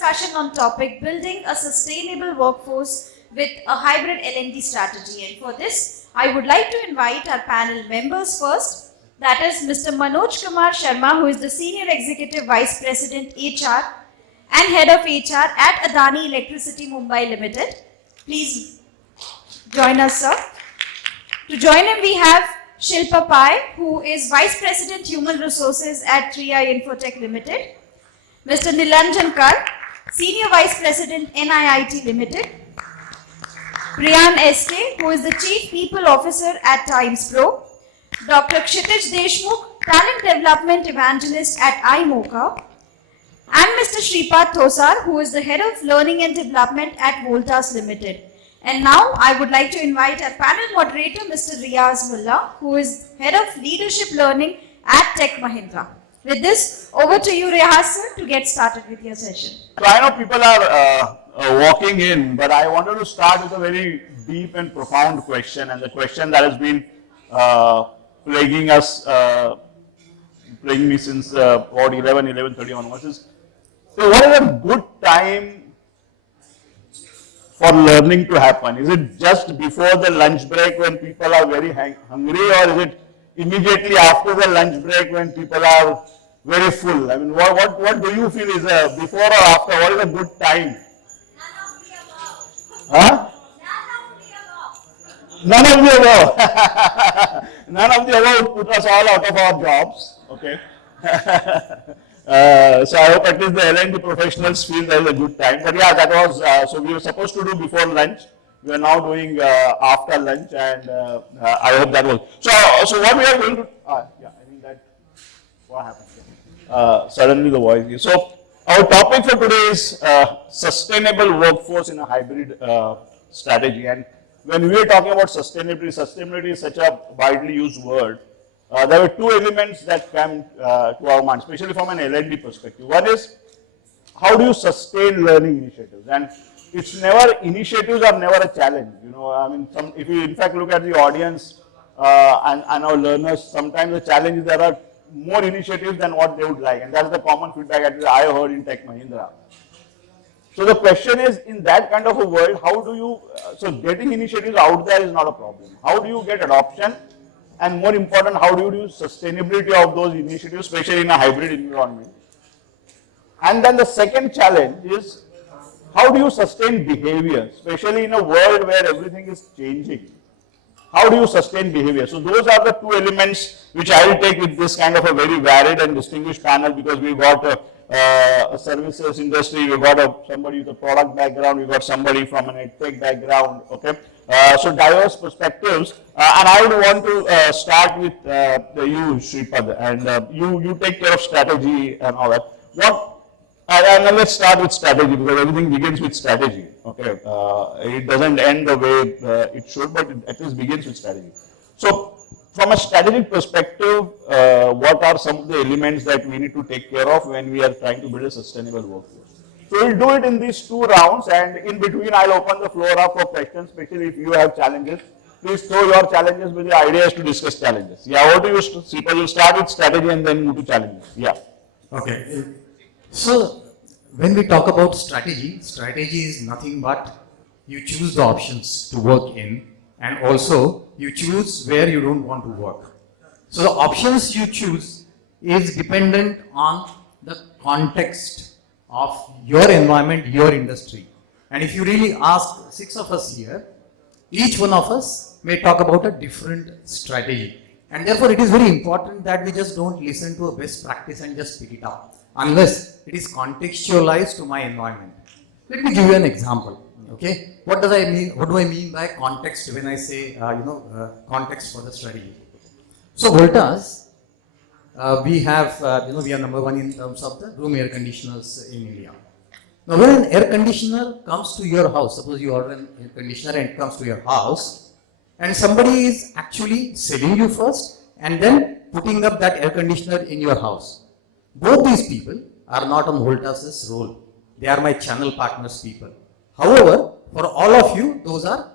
discussion on topic building a sustainable workforce with a hybrid L&D strategy. And for this, I would like to invite our panel members first. That is Mr. Manoj Kumar Sharma, who is the Senior Executive Vice President HR and Head of HR at Adani Electricity Mumbai Limited. Please join us, sir. To join him, we have Shilpa Pai, who is Vice President Human Resources at 3i Infotech Limited. Mr. Nilanjan, Senior Vice President NIIT Limited. Brillian SK, who is the Chief People Officer at Timespro. Dr. LKshitij Deshmukh, Talent Development Evangelist at Imocha. And Mr. Shripad Thosar, who is the Head of Learning and Development at Voltas Limited. And now I would like to invite our panel moderator, Mr. Riyaz Mullah, who is Head of Leadership Learning at Tech Mahindra. With this, over to you, Riyaz sir, to get started with your session. So I know people are walking in, but I wanted to start with a very deep and profound question, and the question that has been plaguing me since about 11:30 onwards is, so what is a good time for learning to happen? Is it just before the lunch break when people are very hungry, or is it immediately after the lunch break when people are very full? I mean, what do you feel is before or after? What is a good time? Huh? None of the above. None of the above would put us all out of our jobs. Okay. So I hope at least the L&D professionals feel that is a good time. But yeah, that was, so we were supposed to do before lunch. We are now doing after lunch, and I hope that was. So what we are going to, yeah, I think that, what happened? Suddenly the voice here. So our topic for today is sustainable workforce in a hybrid strategy. And when we are talking about sustainability is such a widely used word. There were two elements that came to our mind, especially from an L&D perspective. One is, how do you sustain learning initiatives? And it's never, initiatives are never a challenge. You know, I mean, if you in fact look at the audience and our learners, sometimes the challenge is there are more initiatives than what they would like. And that's the common feedback that I heard in Tech Mahindra. So the question is, in that kind of a world, how do you, so getting initiatives out there is not a problem. How do you get adoption? And more important, how do you do sustainability of those initiatives, especially in a hybrid environment? And then the second challenge is, how do you sustain behavior, especially in a world where everything is changing? How do you sustain behavior? So those are the two elements which I will take with this kind of a very varied and distinguished panel, because we've got a services industry, we've got somebody with a product background, we've got somebody from an edtech background, okay? So diverse perspectives, and I would want to start with you, Shripad, and you take care of strategy and all that. And let's start with strategy, because everything begins with strategy. Okay, it doesn't end the way it should, but it at least begins with strategy. So, from a strategic perspective, what are some of the elements that we need to take care of when we are trying to build a sustainable workforce? So we'll do it in these two rounds, and in between I'll open the floor up for questions, especially if you have challenges. Please throw your challenges, with the idea is to discuss challenges. Yeah, over to you, Sridhar. You'll start with strategy and then move to challenges. Yeah. Okay. So when we talk about strategy is nothing but you choose the options to work in, and also you choose where you don't want to work. So the options you choose is dependent on the context of your environment, your industry. And if you really ask 6 of us here, each one of us may talk about a different strategy. And therefore it is very important that we just don't listen to a best practice and just pick it up, unless it is contextualized to my environment. Let me give you an example. Okay, what do I mean by context when I say context for the strategy? So Voltas, we have we are number one in terms of the room air conditioners in India. Now when an air conditioner comes to your house, suppose you order an air conditioner and it comes to your house, and somebody is actually selling you first and then putting up that air conditioner in your house. Both these people are not on Voltas' role. They are my channel partners people. However, for all of you, those are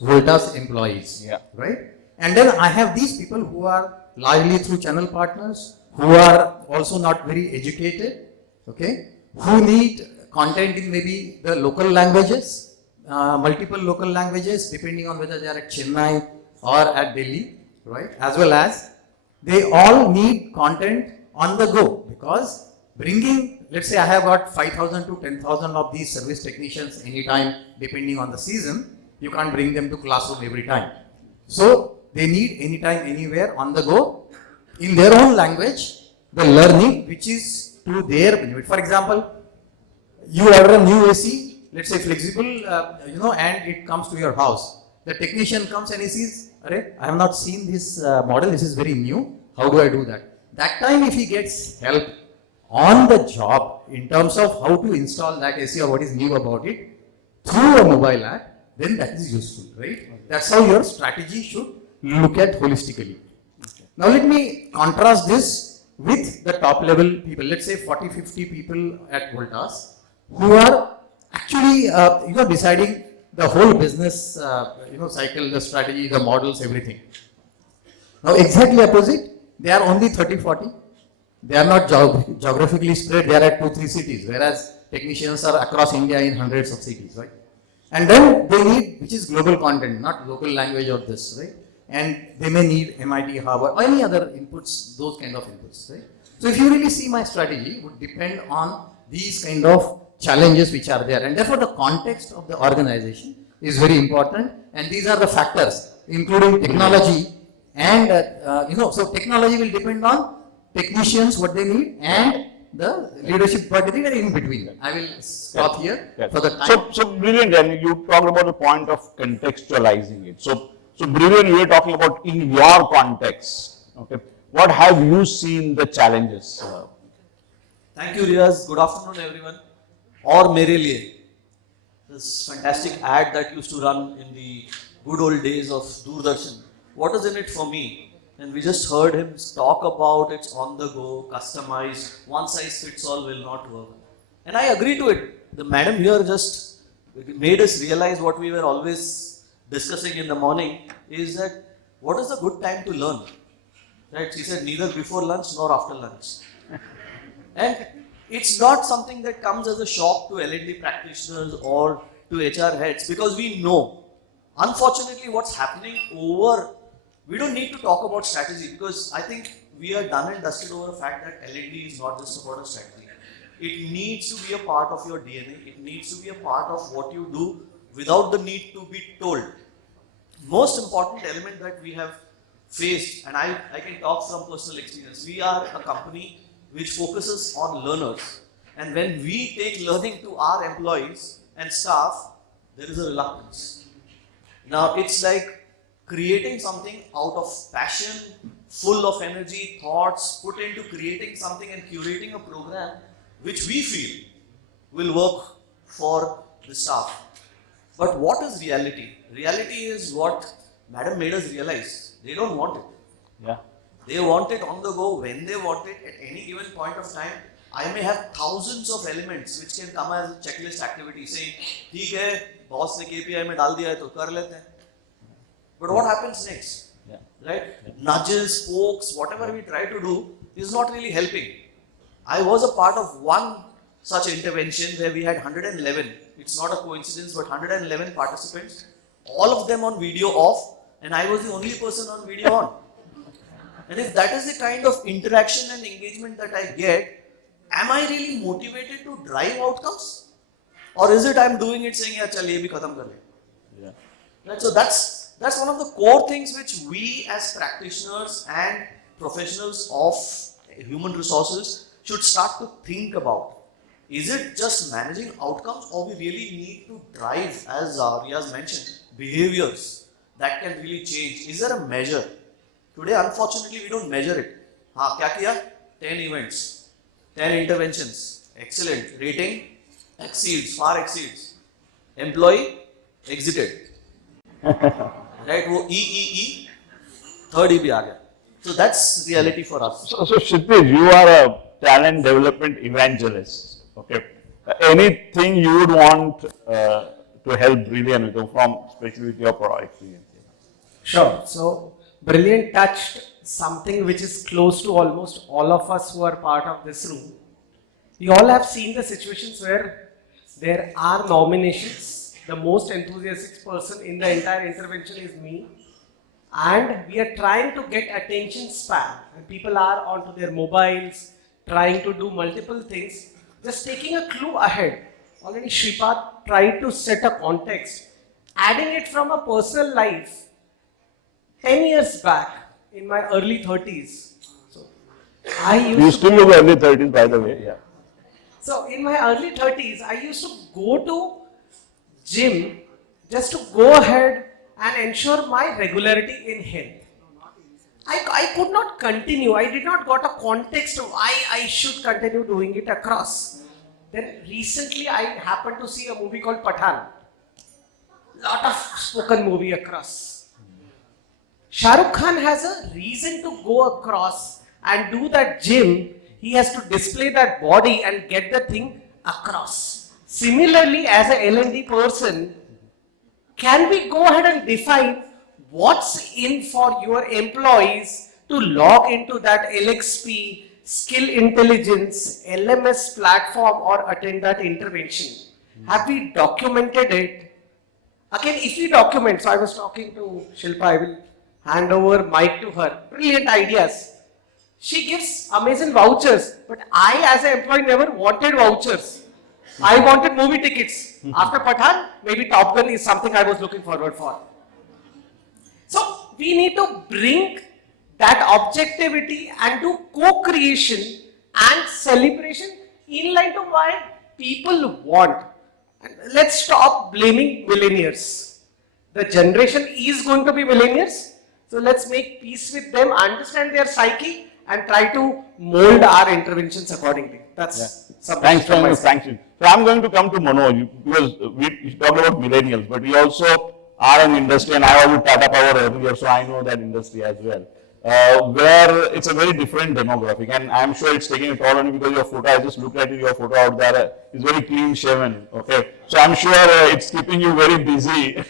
Voltas employees, right? And then I have these people who are largely through channel partners, who are also not very educated, okay, who need content in maybe the local languages, multiple local languages, depending on whether they are at Chennai or at Delhi, right? As well as they all need content on the go, because bringing, let's say I have got 5,000 to 10,000 of these service technicians anytime, depending on the season, you can't bring them to classroom every time. So they need anytime, anywhere, on the go, in their own language, the learning which is to their benefit. For example, you order a new AC, let's say flexible, and it comes to your house. The technician comes and he sees, I have not seen this model, this is very new, how do I do that? That time if he gets help on the job in terms of how to install that AC or what is new about it through a mobile app, then that is useful, right? That's how your strategy should look at holistically. Now let me contrast this with the top level people, let's say 40, 50 people at Voltas who are actually, deciding the whole business, cycle, the strategy, the models, everything. Now exactly opposite, they are only 30, 40. They are not geographically spread, they are at 2-3 cities, whereas technicians are across India in hundreds of cities, right? And then they need, which is global content, not local language or this, right? And they may need MIT, Harvard, or any other inputs, those kind of inputs, right? So if you really see my strategy, would depend on these kind of challenges which are there. And therefore the context of the organization is very important. And these are the factors, including technology. And, so technology will depend on technicians, what they need, and the leadership part and in between. I will stop here for the time. So brilliant, and you talked about the point of contextualizing it. So brilliant, you were talking about in your context. Okay, what have you seen the challenges? Thank you, Riaz. Good afternoon, everyone. Or mere liye, this fantastic ad that used to run in the good old days of Doordarshan. What is in it for me? And we just heard him talk about it's on the go, customized, one size fits all will not work. And I agree to it. The madam here just made us realize what we were always discussing in the morning is that what is a good time to learn? Right? She said neither before lunch nor after lunch. And it's not something that comes as a shock to L&D practitioners or to HR heads, because we know, unfortunately, what's happening we don't need to talk about strategy, because I think we are done and dusted over the fact that L&D is not just about a strategy. It needs to be a part of your DNA. It needs to be a part of what you do without the need to be told. Most important element that we have faced, and I can talk from personal experience, we are a company which focuses on learners. And when we take learning to our employees and staff, there is a reluctance. Now it's like creating something out of passion, full of energy, thoughts, put into creating something and curating a program which we feel will work for the staff. But what is reality? Reality is what Madam made us realize. They don't want it. Yeah. They want it on the go when they want it at any given point of time. I may have thousands of elements which can come as a checklist activity saying, ठीक है, boss ने KPI में डाल दिया है तो कर लेते हैं. But what happens next? Yeah. Right? Yeah. Nudges, pokes, whatever we try to do is not really helping. I was a part of one such intervention where we had 111. It's not a coincidence, but 111 participants, all of them on video off, and I was the only person on video on. And if that is the kind of interaction and engagement that I get, am I really motivated to drive outcomes? Or is it I'm doing it saying, yeah, chal, ye bhi khatam kar le. Yeah. Right? So that's one of the core things which we as practitioners and professionals of human resources should start to think about. Is it just managing outcomes, or we really need to drive, as Riaz mentioned, behaviors that can really change? Is there a measure? Today, unfortunately, we don't measure it. Haan, kya kiya? 10 events, 10 interventions, excellent. Rating, exceeds, far exceeds. Employee, exited. Right? वो E, third E भी आ गया. So that's reality for us. So Kshitij, you are a talent development evangelist. Okay. Anything you would want to help Brilliant with, from especially with your product experience? Sure. So Brilliant touched something which is close to almost all of us who are part of this room. We all have seen the situations where There are nominations. The most enthusiastic person in the entire intervention is me. And we are trying to get attention span. And people are onto their mobiles, trying to do multiple things. Just taking a clue ahead. Already Shripad tried to set a context. Adding it from a personal life. 10 years back, in my early 30s. So, I used You to still look early 30s, by the way. Yeah. So in my early 30s, I used to go to gym just to go ahead and ensure my regularity in health. I could not continue. I did not got a context of why I should continue doing it across. Then recently I happened to see a movie called Pathan. Lot of spoken movie across. Shah Rukh Khan has a reason to go across and do that gym. He has to display that body and get the thing across. Similarly, as a L&D person, can we go ahead and define what's in for your employees to log into that LXP, skill intelligence, LMS platform or attend that intervention? Have we documented it? Again, if we document, so I was talking to Shilpa, I will hand over mic to her. Brilliant ideas. She gives amazing vouchers, but I as an employee never wanted vouchers. I wanted movie tickets. After Pathan, maybe Top Gun is something I was looking forward for. So we need to bring that objectivity and do co-creation and celebration in line to what people want. And let's stop blaming millennials. The generation is going to be millennials. So let's make peace with them, understand their psyche, and try to mold our interventions accordingly. That's something. Thanks, thank you. So I'm going to come to Manoj because we talked about millennials, but we also are an industry, and I was with Tata Power earlier, so I know that industry as well. Where it's a very different demographic, and I'm sure it's taking a toll on you because your photo, I just looked at it, your photo out there is very clean shaven, okay? So I'm sure it's keeping you very busy.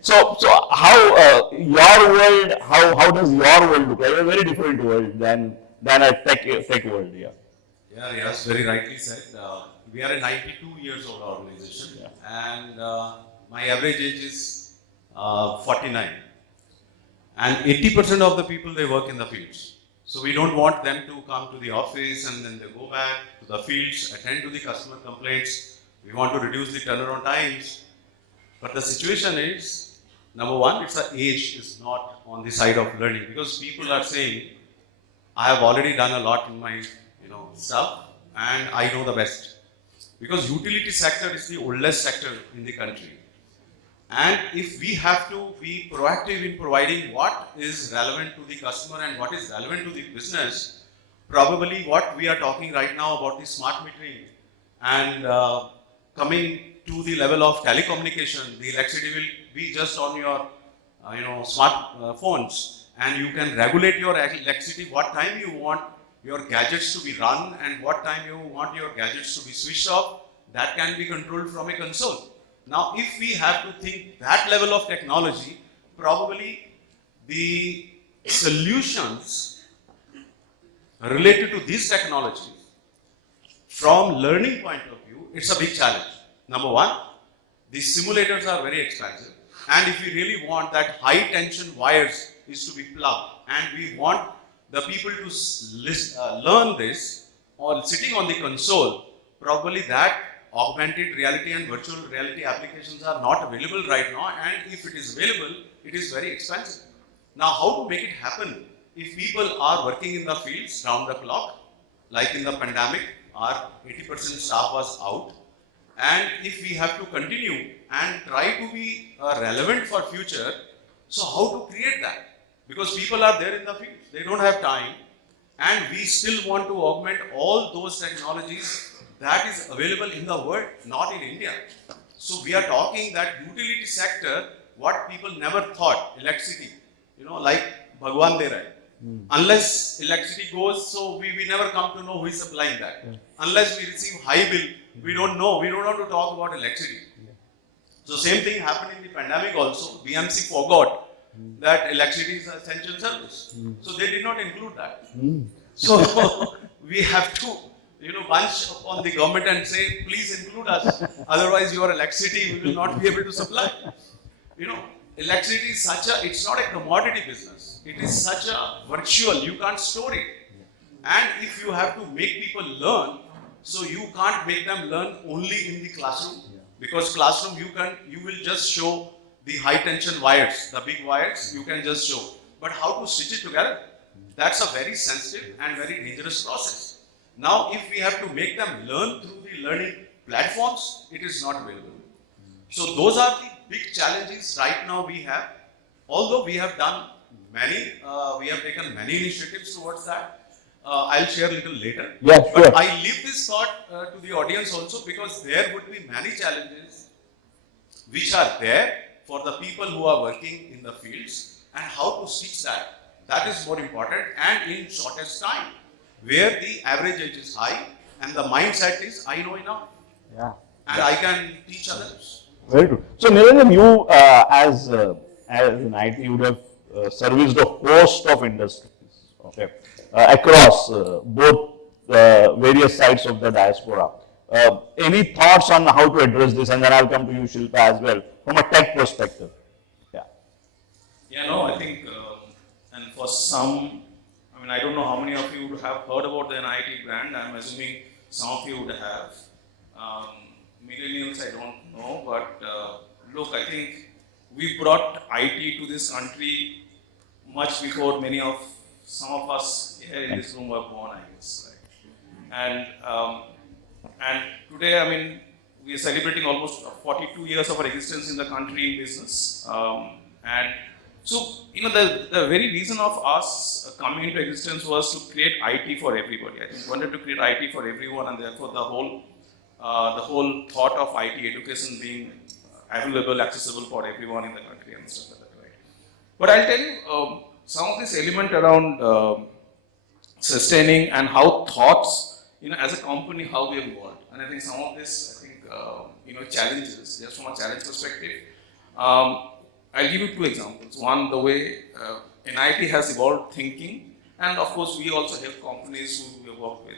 So how your world, how does your world look like? A very different world than a tech world, yeah. Yeah, yes, very rightly said. We are a 92 years old organization, and my average age is 49. And 80% of the people, they work in the fields. So we don't want them to come to the office and then they go back to the fields, attend to the customer complaints. We want to reduce the turnaround times. But the situation is, number one, it's the age is not on the side of learning, because people are saying, I have already done a lot in my stuff and I know the best. Because utility sector is the oldest sector in the country. And if we have to be proactive in providing what is relevant to the customer and what is relevant to the business, probably what we are talking right now about the smart metering and coming to the level of telecommunication, the electricity will be just on your smart phones, and you can regulate your electricity, what time you want your gadgets to be run and what time you want your gadgets to be switched off. That can be controlled from a console. Now, if we have to think that level of technology, probably the solutions related to this technology from learning point of view, it's a big challenge. Number one, the simulators are very expensive, and if we really want that high tension wires is to be plugged, and we want the people to learn this or sitting on the console, probably that augmented reality and virtual reality applications are not available right now, and if it is available, it is very expensive. Now, how to make it happen? If people are working in the fields round the clock, like in the pandemic, our 80% staff was out, and if we have to continue and try to be relevant for future, so how to create that? Because people are there in the fields, they don't have time, and we still want to augment all those technologies that is available in the world, not in India. So we are talking that utility sector, what people never thought, electricity, like Bhagwan de Rahe. Unless electricity goes, so we never come to know who is supplying that. Unless we receive high bill, we don't know to talk about electricity. So same thing happened in the pandemic also. BMC forgot that electricity is an essential service. So they did not include that. So we have to bunch upon the government and say, please include us. Otherwise, your electricity we will not be able to supply. Electricity is it's not a commodity business. It is such a virtual, you can't store it. And if you have to make people learn, so you can't make them learn only in the classroom. Because classroom you will just show the high tension wires, the big wires, you can just show. But how to stitch it together? That's a very sensitive and very dangerous process. Now, if we have to make them learn through the learning platforms, it is not available. So those are the big challenges right now we have. Although we have done many, we have taken many initiatives towards that. I'll share a little later. Yeah, sure. But I leave this thought to the audience also, because there would be many challenges which are there for the people who are working in the fields, and how to stitch that. That is more important, and in shortest time, where the average age is high and the mindset is, I know enough. Yeah. And I can teach others. Very good. So Nilanjan, you as an IT, you would have serviced a host of industries, okay, across both various sides of the diaspora. Any thoughts on how to address this? And then I'll come to you, Shilpa, as well, from a tech perspective. Yeah. Yeah, no, I think, and for some, I don't know how many of you would have heard about the NIIT brand. I'm assuming some of you would have. Millennials, I don't know, but look, I think we brought IT to this country much before some of us here in this room were born, I guess. Right? And today, we are celebrating almost 42 years of our existence in the country in business. And so, the very reason of us coming into existence was to create IT for everybody. I think we wanted to create IT for everyone, and therefore the whole thought of IT education being available, accessible for everyone in the country and stuff like that, right? But I'll tell you some of this element around sustaining and how thoughts, as a company, how we evolved. And I think some of this, challenges, just from a challenge perspective. I'll give you two examples. One, the way NIIT has evolved thinking, and of course, we also help companies who we have worked with.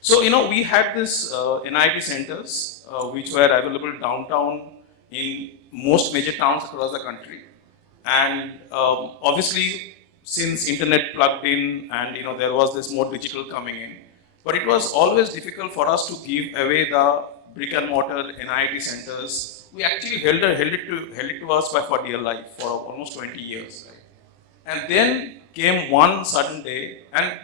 So, we had this NIIT centers, which were available downtown in most major towns across the country. And obviously, since internet plugged in and, there was this more digital coming in, but it was always difficult for us to give away the brick and mortar NIIT centers. We actually held it to us for dear life for almost 20 years. Right? And then came one sudden day, and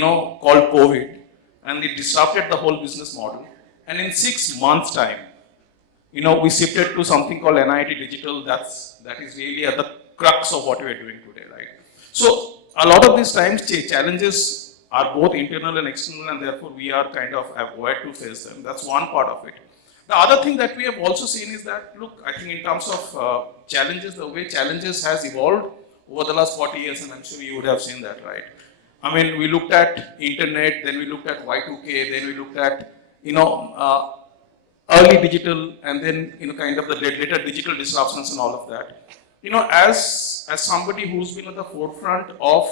called COVID, and it disrupted the whole business model. And in 6 months' time, we shifted to something called NIIT Digital. That is really at the crux of what we are doing today, right? So a lot of these times challenges are both internal and external, and therefore we are kind of avoid to face them. That's one part of it. The other thing that we have also seen is that, look, I think in terms of challenges, the way challenges has evolved over the last 40 years, and I'm sure you would have seen that, right? We looked at internet, then we looked at Y2K, then we looked at, early digital, and then, kind of the later digital disruptions and all of that. As somebody who's been at the forefront of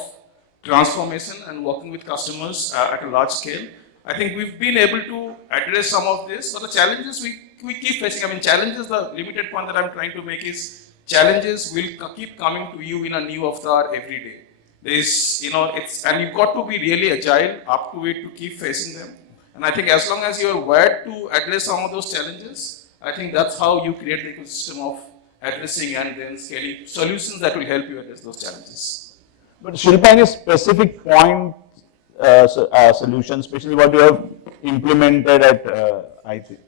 transformation and working with customers at a large scale, I think we've been able to address some of this, but the challenges we keep facing, challenges, the limited point that I'm trying to make is, challenges will keep coming to you in a new avatar every day. There's, and you've got to be really agile up to it to keep facing them. And I think as long as you're wired to address some of those challenges, I think that's how you create the ecosystem of addressing and then scaling solutions that will help you address those challenges. But Shilpa, any specific point solution, especially what you have implemented at IT?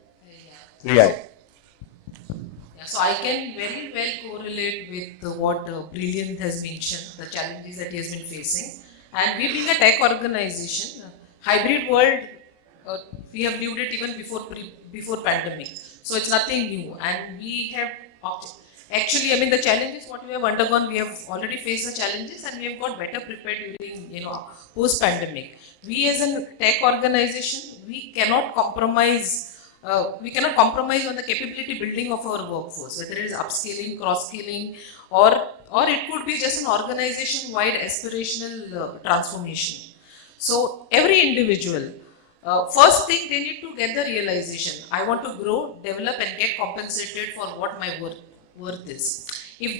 3i? So I can very well correlate with what Brillian has mentioned, the challenges that he has been facing. And we being a tech organization, hybrid world, we have lived it even before pandemic. So it's nothing new. And we have actually, the challenges what we have undergone, we have already faced the challenges and we have got better prepared during, post-pandemic. We as a tech organization, we cannot compromise on the capability building of our workforce, whether it is upskilling, cross-skilling, or it could be just an organization-wide aspirational transformation. So every individual, first thing they need to get the realization. I want to grow, develop and get compensated for what my worth is. If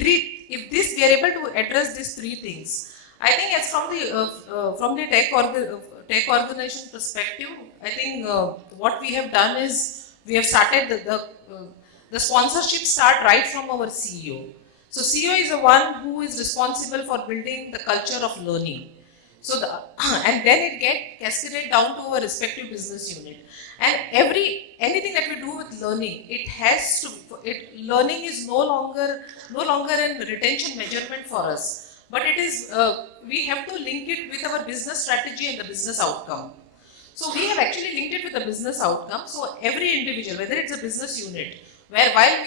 this we are able to address these three things, I think as from the tech organization perspective, I think what we have done is we have started the sponsorship start right from our CEO. So CEO is the one who is responsible for building the culture of learning. So and then it get cascaded down to our respective business unit. And anything that we do with learning, learning is no longer a retention measurement for us, but it is we have to link it with our business strategy and the business outcome. So we have actually linked it with the business outcome. So every individual, whether it's a business unit, where while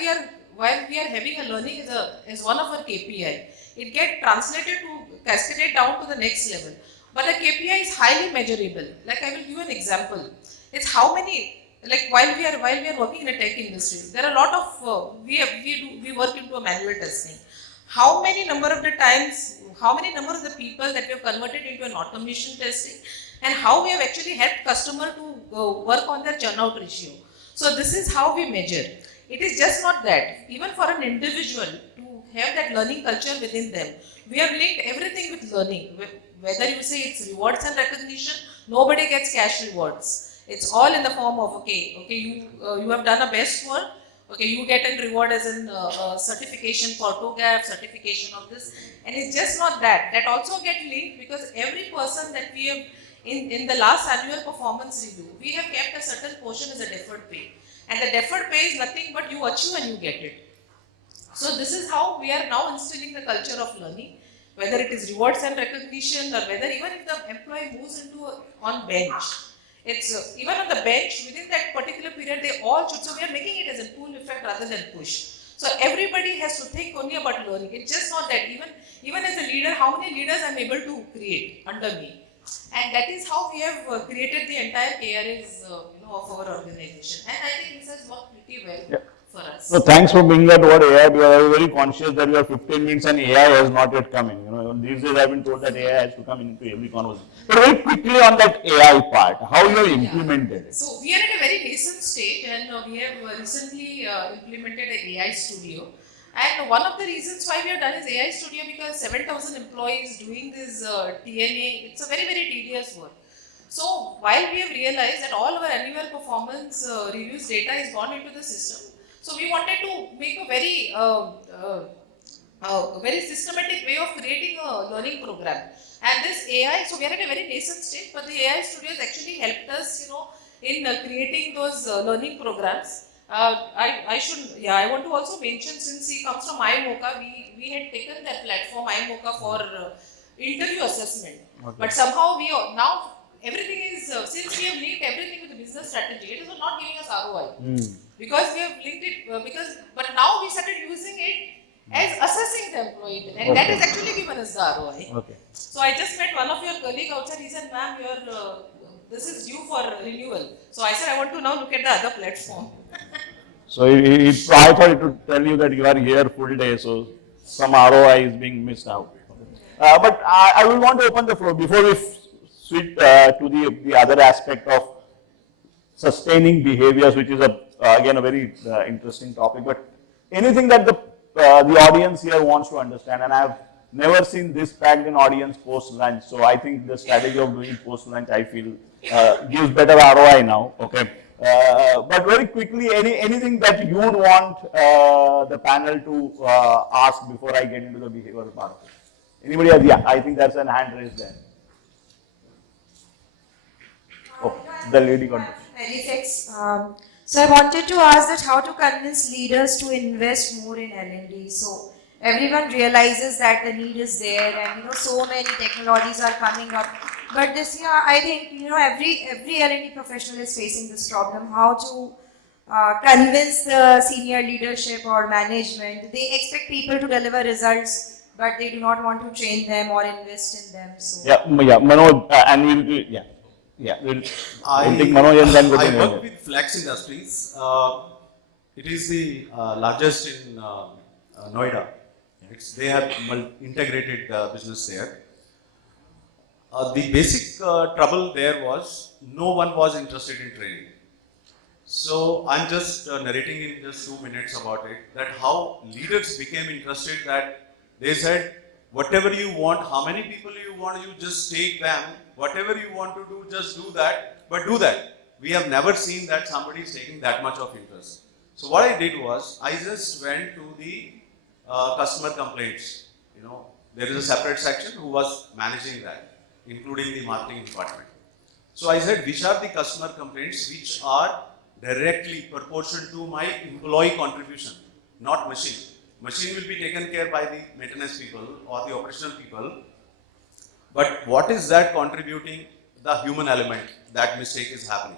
we are having a learning as one of our KPI, it get translated to cascade down to the next level. But the KPI is highly measurable. Like I will give you an example. It's how many, like while we are working in a tech industry, there are a lot of we work into a manual testing. How many number of the people that we have converted into an automation testing, and how we have actually helped customer to work on their churn-out ratio. So this is how we measure. It is just not that. Even for an individual to have that learning culture within them, we have linked everything with learning. Whether you say it's rewards and recognition, nobody gets cash rewards. It's all in the form of you have done a best work. Okay, you get a reward as a certification for TOGAF, certification of this, and it's just not that. That also get linked because every person that we have in the last annual performance review, we have kept a certain portion as a deferred pay, and the deferred pay is nothing but you achieve and you get it. So this is how we are now instilling the culture of learning, whether it is rewards and recognition or whether even if the employee moves on bench. It's even on the bench within that particular period they all should. So we are making it as a pull effect rather than push. So everybody has to think only about learning. It's just not that even as a leader, how many leaders I'm able to create under me, and that is how we have created the entire KRAs of our organization. And I think this has worked pretty well for us. So thanks for bringing that word AI. We are very conscious that we are 15 minutes and AI has not yet come in. These days I've been told that AI has to come into every conversation. But very quickly on that AI part, how you have implemented it? So we are at a very nascent stage, and we have recently implemented an AI studio. And one of the reasons why we have done is AI studio because 7,000 employees doing this TNA, it's a very, very tedious work. So while we have realized that all our annual performance reviews data is gone into the system, so we wanted to make a very systematic way of creating a learning program. And this AI, so we are at a very nascent stage, but the AI studio has actually helped us, in creating those learning programs. I want to also mention, since he comes from Imocha, we had taken that platform Imocha for interview assessment. Okay. But somehow now everything is, since we have linked everything with the business strategy, it is not giving us ROI. Because we have linked it, but now we started using it as assessing the employee, and that has actually given us the ROI. Okay. So I just met one of your colleagues outside. He said, "Ma'am, this is due for renewal." So I said, "I want to now look at the other platform." So I thought it would tell you that you are here full day, so some ROI is being missed out. But I will want to open the floor before we switch to the other aspect of sustaining behaviors, which is again a very interesting topic. But anything that the audience here wants to understand, and I have never seen this packed in audience post lunch. So I think the strategy of doing post lunch, I feel, gives better ROI now. Okay. But very quickly, anything that you would want the panel to ask before I get into the behavioral part of it. Anybody else? Yeah, I think there's an hand raised there. Oh, the lady got it. So I wanted to ask that how to convince leaders to invest more in L&D. So everyone realizes that the need is there, and so many technologies are coming up. But this year, I think every L&D professional is facing this problem: how to convince the senior leadership or management. They expect people to deliver results, but they do not want to train them or invest in them. So Manoj, and we'll do it. We'll take Manoj and then go to I work with Flex Industries. It is the largest in Noida. They have integrated business there. The basic trouble there was no one was interested in training. So I'm just narrating in just 2 minutes about it, that how leaders became interested, that they said, whatever you want, how many people you want, you just take them, whatever you want to do, just do that, but do that. We have never seen that somebody is taking that much of interest. So what I did was, I just went to the customer complaints. You know, there is a separate section who was managing that, including the marketing department. So I said, which are the customer complaints which are directly proportional to my employee contribution, not machine. Machine will be taken care by the maintenance people or the operational people. But what is that contributing the human element? That mistake is happening.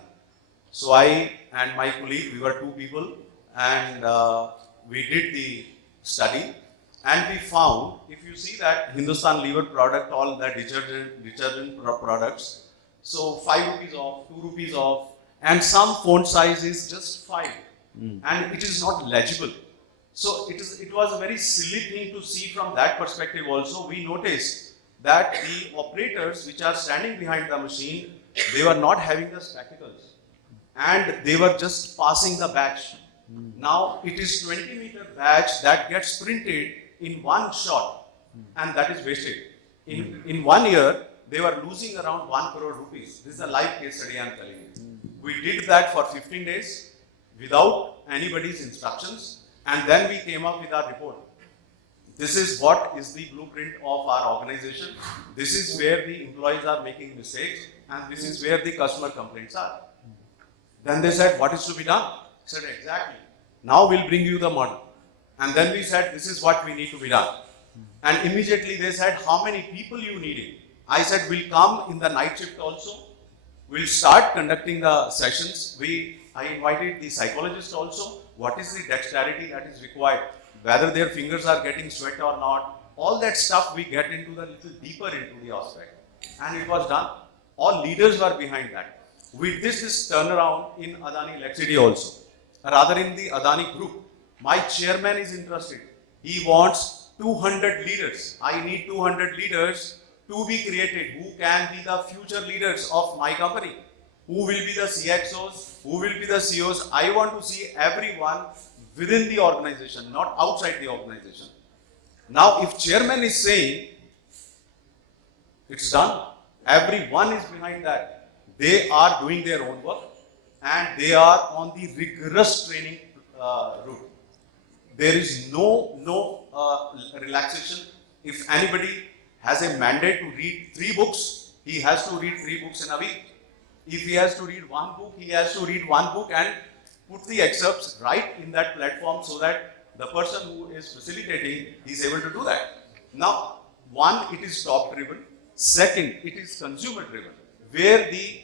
So I and my colleague, we were 2 people, and we did the study, and we found, if you see that Hindustan Lever product, all the detergent products, so 5 rupees off, 2 rupees off, and some font size is just 5, and it is not legible. So it was a very silly thing to see from that perspective also. We noticed that the operators which are standing behind the machine, they were not having the spectacles, and they were just passing the batch. Now it is 20-meter batch that gets printed in one shot, and that is wasted. In 1 year, they were losing around 1 crore rupees. This is a live case study I am telling you. We did that for 15 days without anybody's instructions, and then we came up with our report. This is what is the blueprint of our organization. This is where the employees are making mistakes, and this is where the customer complaints are. Then they said, what is to be done? I said, exactly. Now we'll bring you the model. And then we said, this is what we need to be done. And immediately they said, how many people you needing? I said, we'll come in the night shift also. We'll start conducting the sessions. I invited the psychologist also. What is the dexterity that is required? Whether their fingers are getting sweat or not. All that stuff we get into the little deeper into the aspect. And it was done. All leaders were behind that. We did this turnaround in Adani LKshitij also. Rather in the Adani group. My chairman is interested. He wants 200 leaders. I need 200 leaders to be created who can be the future leaders of my company. Who will be the CXOs, who will be the CEOs. I want to see everyone within the organization, not outside the organization. Now, if chairman is saying, it's done, everyone is behind that. They are doing their own work, and they are on the rigorous training route. There is no relaxation. If anybody has a mandate to read 3 books, he has to read 3 books in a week. If he has to read 1 book, he has to read 1 book and put the excerpts right in that platform so that the person who is facilitating is able to do that. Now, 1, it is top driven. 2nd, it is consumer driven, where the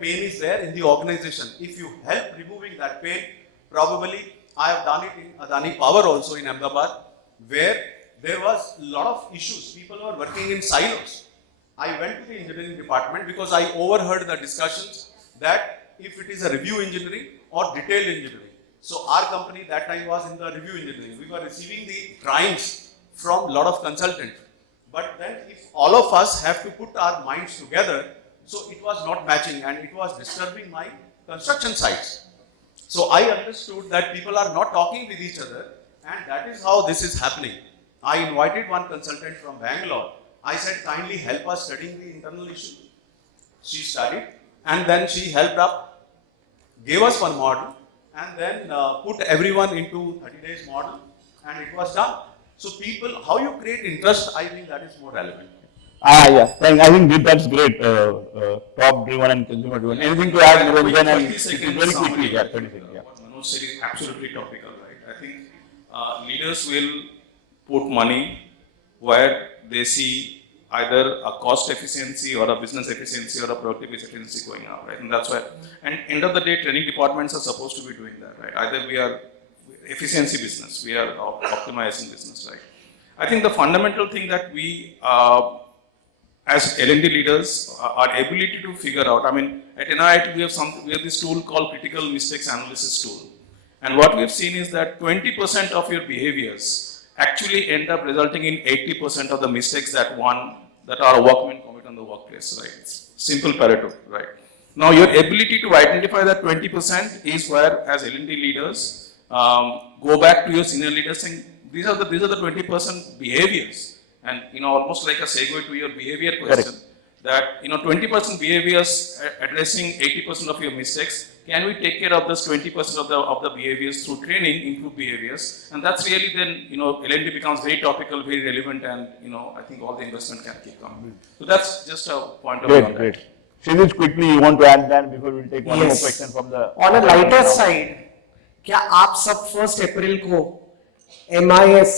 pain is there in the organization. If you help removing that pain, probably I have done it in Adani Power also in Ahmedabad, where there was a lot of issues. People were working in silos. I went to the engineering department because I overheard the discussions that if it is a review engineering or detailed engineering. So our company that time was in the review engineering. We were receiving the drawings from a lot of consultants. But then if all of us have to put our minds together, so it was not matching and it was disturbing my construction sites. So I understood that people are not talking with each other, and that is how this is happening. I invited one consultant from Bangalore. I said, kindly help us studying the internal issue. She studied, and then she helped up, gave us one model, and then put everyone into 30 days model, and it was done. So people, how you create interest, I think that is more relevant. Yeah. I think that's great. Top driven and consumer driven. Anything to add, Nilanjan? And very quickly, yeah, 30 seconds. Yeah. What Manoj said is absolutely topical, right? I think leaders will put money where they see either a cost efficiency or a business efficiency or a productive efficiency going up, right? And that's why, and end of the day, training departments are supposed to be doing that, right? Either we are efficiency business, we are optimizing business, right? I think the fundamental thing that we, as L&D leaders, our ability to figure out, I mean, at NIIT we have this tool called critical mistakes analysis tool. And what we've seen is that 20% of your behaviors actually end up resulting in 80% of the mistakes that our workmen commit guess, right? Simple Pareto, right? Now, your ability to identify that 20% is where, as L&D leaders, go back to your senior leaders saying, these are the 20% behaviors, and almost like a segue to your behavior question. Correct. That 20% behaviors addressing 80% of your mistakes. Can we take care of this 20% of the behaviors through training, improve behaviors, and that's really then L&D becomes very topical, very relevant, and I think all the investment can keep coming. So that's just a point of view on that. Great. Shirish, quickly, you want to add that before we take one more Yes. question from the. On a lighter side, क्या आप सब 1 अप्रैल को MIS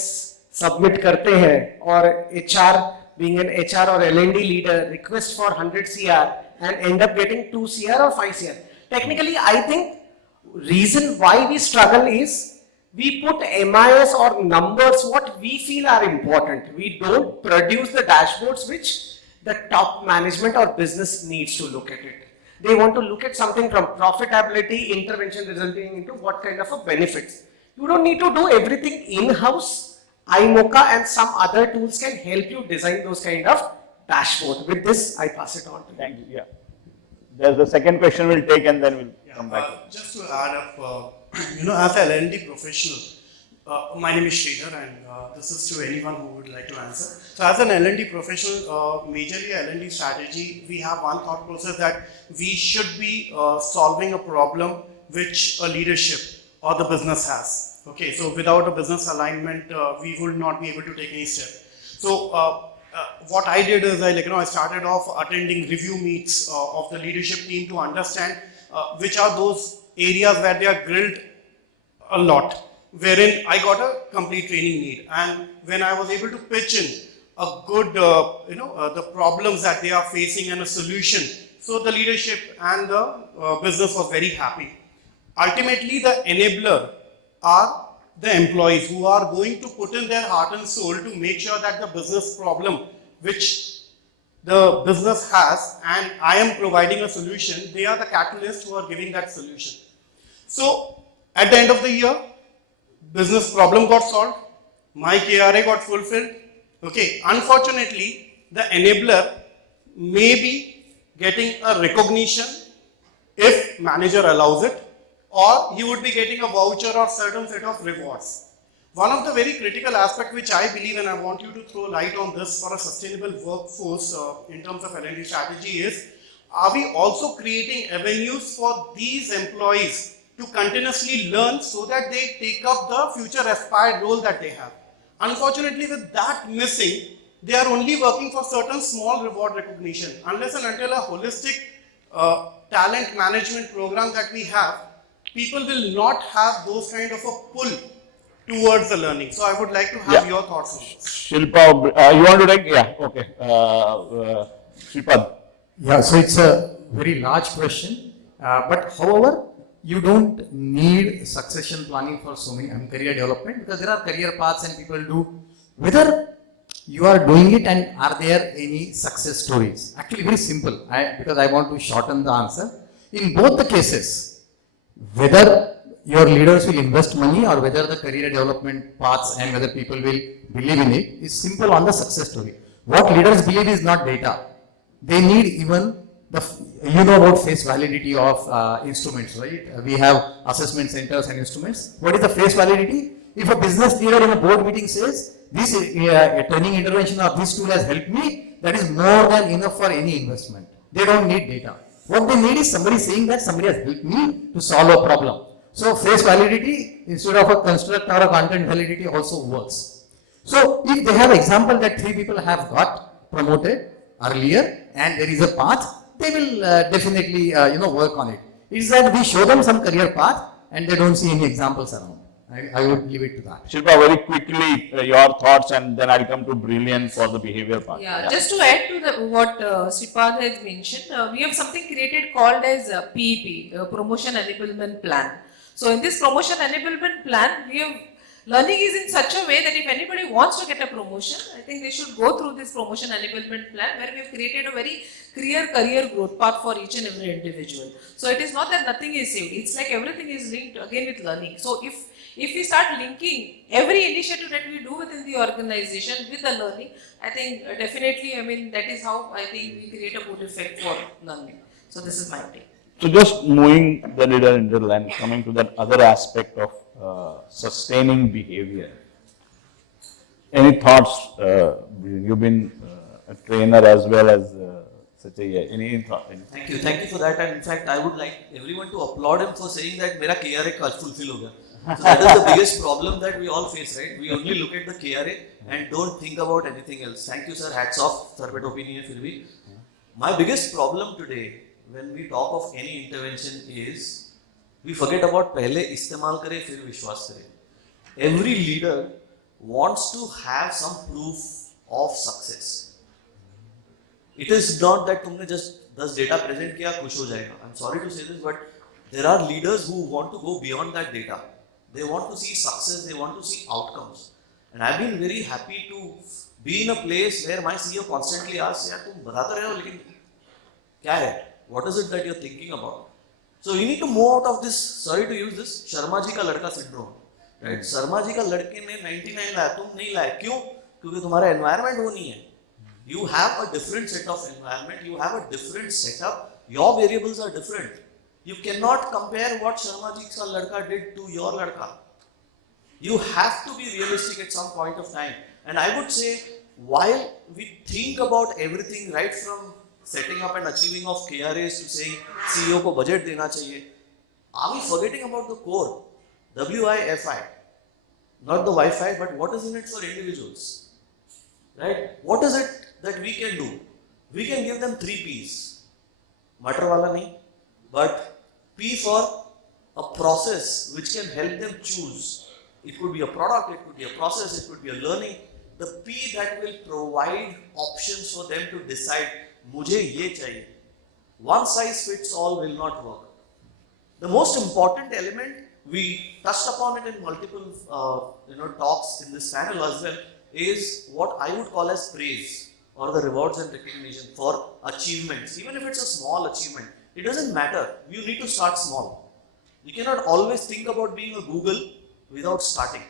submit करते हैं और HR being an HR or L&D leader request for 100 CR and end up getting 2 CR or 5 CR? Technically, I think reason why we struggle is we put MIS or numbers what we feel are important. We don't produce the dashboards which the top management or business needs to look at it. They want to look at something from profitability, intervention resulting into what kind of a benefits. You don't need to do everything in-house. Imocha and some other tools can help you design those kind of dashboard. With this, I pass it on to you. Thank you. Yeah. There's the second question we'll take and then we'll come back. Just to add up, as an L&D professional, my name is Sridhar and this is to anyone who would like to answer. So as an L&D professional, majorly L&D strategy, we have one thought process that we should be solving a problem which a leadership or the business has. Okay, so without a business alignment, we would not be able to take any step. So what I did is I started off attending review meets of the leadership team to understand which are those areas where they are grilled a lot, wherein I got a complete training need. And when I was able to pitch in a good, the problems that they are facing and a solution, so the leadership and the business was very happy. Ultimately, the enabler are the employees who are going to put in their heart and soul to make sure that the business problem which the business has and I am providing a solution, they are the catalysts who are giving that solution. So at the end of the year, business problem got solved, my KRA got fulfilled. Okay, unfortunately, the enabler may be getting a recognition if manager allows it, or he would be getting a voucher or certain set of rewards. One of the very critical aspects which I believe, and I want you to throw light on this for a sustainable workforce in terms of L&D strategy is, are we also creating avenues for these employees to continuously learn so that they take up the future aspired role that they have? Unfortunately, with that missing, they are only working for certain small reward recognition. Unless and until a holistic talent management program that we have, people will not have those kind of a pull towards the learning. So I would like to have your thoughts on this. Shilpa, you want to take? Yeah, okay. Shripad. Yeah, so it's a very large question, but however, you don't need succession planning for so many career development, because there are career paths and people do. Whether you are doing it and are there any success stories? Actually, very simple, because I want to shorten the answer. In both the cases, whether your leaders will invest money or whether the career development paths and whether people will believe in it is simple on the success story. What leaders believe is not data. They need even about face validity of instruments, right? We have assessment centers and instruments. What is the face validity? If a business leader in a board meeting says, this training intervention or this tool has helped me, that is more than enough for any investment. They don't need data. What they need is somebody saying that somebody has helped me to solve a problem. So face validity instead of a construct or a content validity also works. So if they have example that 3 people have got promoted earlier and there is a path, they will definitely work on it. It's that we show them some career path and they don't see any examples around. I would leave it to that. Shilpa, very quickly, your thoughts, and then I'll come to Brillian for the behavior part. Yeah, just to add to what Shripad has mentioned, we have something created called as PEP, Promotion Enablement Plan. So in this Promotion Enablement Plan, we have learning is in such a way that if anybody wants to get a promotion, I think they should go through this Promotion Enablement Plan where we have created a very clear career growth path for each and every individual. So it is not that nothing is saved. It's like everything is linked again with learning. So if if we start linking every initiative that we do within the organization with the learning, I think definitely, I mean, that is how I think we create a good effect for learning. So this is my take. So just moving the needle into the line, coming to that other aspect of sustaining behavior. Any thoughts? You've been a trainer as well as such a any thought? Thank you for that. And in fact, I would like everyone to applaud him for saying that मेरा KRA का fulfill हो गया. So that is the biggest problem that we all face, right? We only look at the KRA and don't think about anything else. Thank you, sir. Hats off. Sir, but opinion फिर भी. My biggest problem today, when we talk of any intervention, is we forget about पहले इस्तेमाल करें फिर विश्वास करें. Every leader wants to have some proof of success. It is not that तुमने just 10 data present किया खुश हो जाएगा. I'm sorry to say this, but there are leaders who want to go beyond that data. They want to see success. They want to see outcomes. And I've been very happy to be in a place where my CEO constantly asks, यार तुम बताते रहे हो लेकिन क्या है? What is it that you're thinking about? So you need to move out of this. Sorry to use this. Sharma ji का लड़का syndrome. Right? शर्मा जी का लड़के ने 99 लाया, तुम नहीं लाए. क्यों? क्योंकि तुम्हारा environment वो नहीं है. You have a different set of environment. You have a different setup. Your variables are different. You cannot compare what Sharma ji ka ladka did to your ladka. You have to be realistic at some point of time. And I would say, while we think about everything right from setting up and achieving of KRAs to saying CEO ko budget dena chahiye, are we forgetting about the core? WIFI. Not the Wi-Fi, but what is in it for individuals? Right? What is it that we can do? We can give them 3 P's. Matter wala nahi, but P for a process which can help them choose. It could be a product, it could be a process, it could be a learning. The P that will provide options for them to decide, mujhe ye chahiye. One size fits all will not work. The most important element, we touched upon it in multiple talks in this panel as well, is what I would call as praise or the rewards and recognition for achievements. Even if it's a small achievement, it doesn't matter. You need to start small. You cannot always think about being a Google without starting.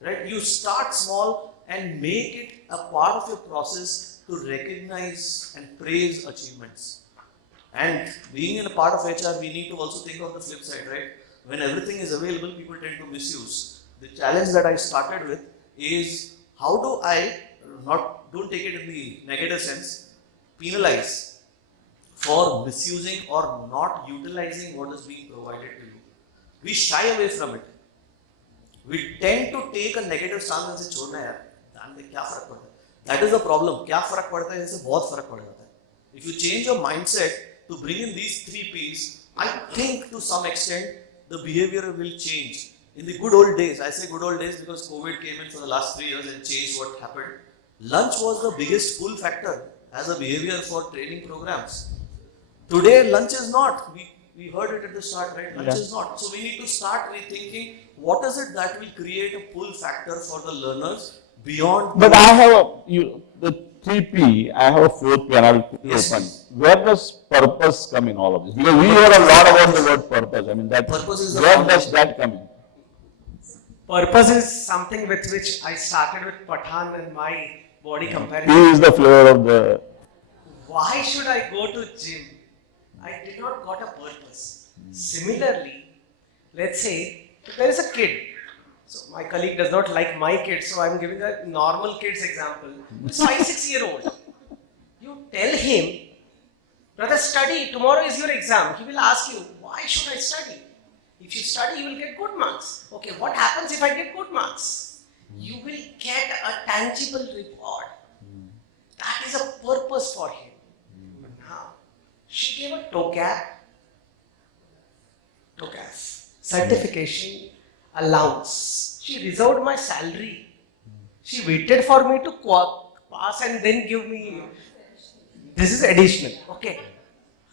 Right? You start small and make it a part of your process to recognize and praise achievements. And being in a part of HR, we need to also think of the flip side, right? When everything is available, people tend to misuse. The challenge that I started with is how do I, don't take it in the negative sense, penalize for misusing or not utilizing what is being provided to you. We shy away from it. We tend to take a negative stance and say, छोड़ना यार, जान दे क्या फर्क पड़ता है. That is the problem. क्या फर्क पड़ता है इससे बहुत फर्क पड़ जाता है. If you change your mindset to bring in these 3 P's, I think to some extent the behavior will change. In the good old days, I say good old days because COVID came in for the last 3 years and changed what happened. Lunch was the biggest pull factor as a behavior for training programs. Today, lunch is not. We heard it at the start, right? Lunch is not. So we need to start rethinking what is it that will create a pull factor for the learners beyond. But I have the 3P, I have a 4th P and I will quickly open. Where does purpose come in all of this? Because we hear a lot about the word purpose. I mean, where does that come in? Purpose is something with which I started with Pathan and my body comparison. P is the flavor of the. Why should I go to gym? I did not got a purpose. Similarly, let's say if there is a kid. So my colleague does not like my kids, so I am giving a normal kid's example. It's 5-6-year-old. You tell him, brother, study. Tomorrow is your exam. He will ask you, why should I study? If you study, you will get good marks. Okay, what happens if I get good marks? You will get a tangible reward. That is a purpose for him. Now, she gave a TOGAF, certification allowance. She reserved my salary. She waited for me to pass and then give me, this is additional. Okay.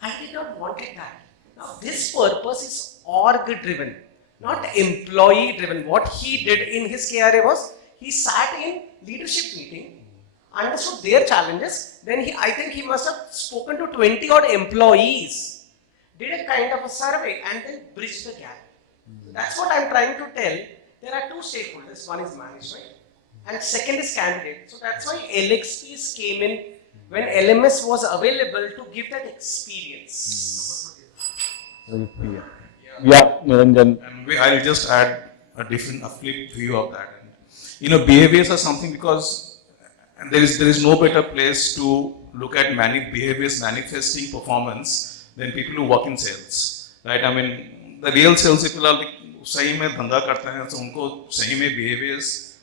I did not want it that. Now, this purpose is org driven, not employee driven. What he did in his KRA was, he sat in leadership meeting, understood their challenges, then I think he must have spoken to 20 odd employees, did a kind of a survey and then bridged the gap. That's what I'm trying to tell. There are two stakeholders. One is management and second is candidate. So that's why LXPs came in when LMS was available to give that experience. Yeah, Nilanjan. And I'll just add a different, a flip view of that. You know, behaviors are something because there is no better place to look at behaviors manifesting performance than people who work in sales, right? I mean, the real sales people are like, सही में धंधा करते हैं, तो उनको सही में behaviors,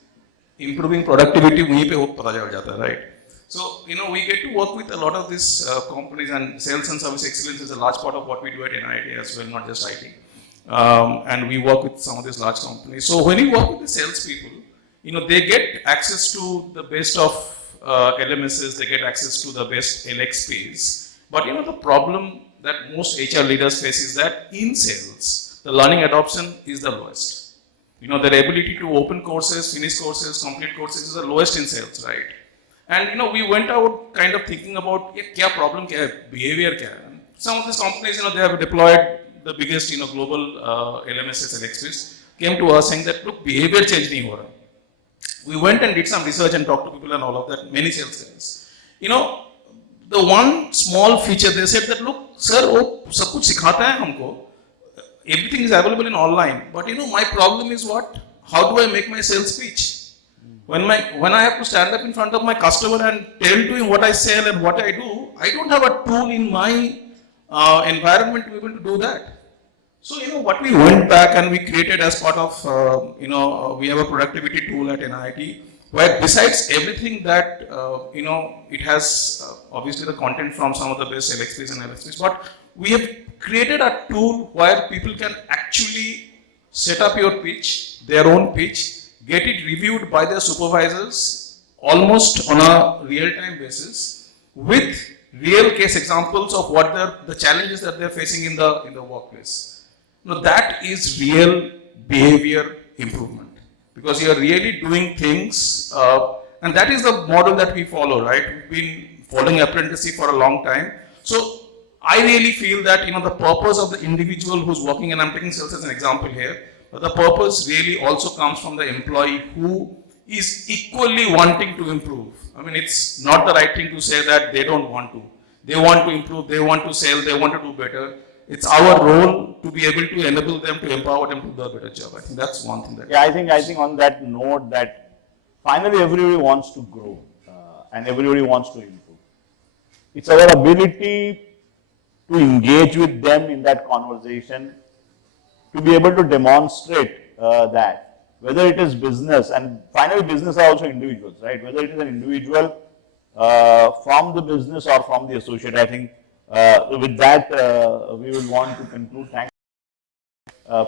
improving productivity वहीं पे पता चल जाता है, right? So, you know, we get to work with a lot of these companies, and sales and service excellence is a large part of what we do at NIIT as well, not just IT. And we work with some of these large companies. So when you work with the salespeople, you know, they get access to the best of LMSs, they get access to the best LXPs. But you know, the problem that most HR leaders face is that in sales, the learning adoption is the lowest. You know, their ability to open courses, finish courses, complete courses is the lowest in sales, right? And you know, we went out kind of thinking about, kya problem kya hai, behavior kya hai. Some of these companies, you know, they have deployed the biggest, you know, global LMSs, LXPs, came to us saying that, look, behavior change nahi ho raha. We went and did some research and talked to people and all of that, many sales guys. You know, the one small feature, they said that, look, sir, wo sab kuch sikhata hai humko. Everything is available in online. But you know, my problem is what? How do I make my sales pitch? When I have to stand up in front of my customer and tell to him what I sell and what I do, I don't have a tool in my environment to be able to do that. So, you know, what we went back and we created as part of, you know, we have a productivity tool at NIIT, where besides everything that, you know, it has obviously the content from some of the best LXPs and LXPs, but we have created a tool where people can actually set up your pitch, their own pitch, get it reviewed by their supervisors almost on a real-time basis with real case examples of what the challenges that they're facing in the workplace. Now that is real behavior improvement, because you are really doing things, and that is the model that we follow, right? We've been following apprenticeship for a long time. So I really feel that, you know, the purpose of the individual who's working, and I'm taking sales as an example here, but the purpose really also comes from the employee who is equally wanting to improve. I mean, it's not the right thing to say that they don't want to. They want to improve, they want to sell, they want to do better. It's our role to be able to enable them, to empower them to do a better job. I think that's one thing that. Yeah, I think on that note that finally everybody wants to grow and everybody wants to improve. It's our ability to engage with them in that conversation, to be able to demonstrate that, whether it is business, and finally business are also individuals, right? Whether it is an individual from the business or from the associate. I think with that we will want to conclude. Thanks,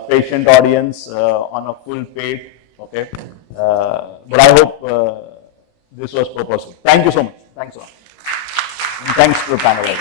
patient audience on a full page, okay? But I hope this was purposeful. Thank you so much. Thanks a lot. And thanks to the panel.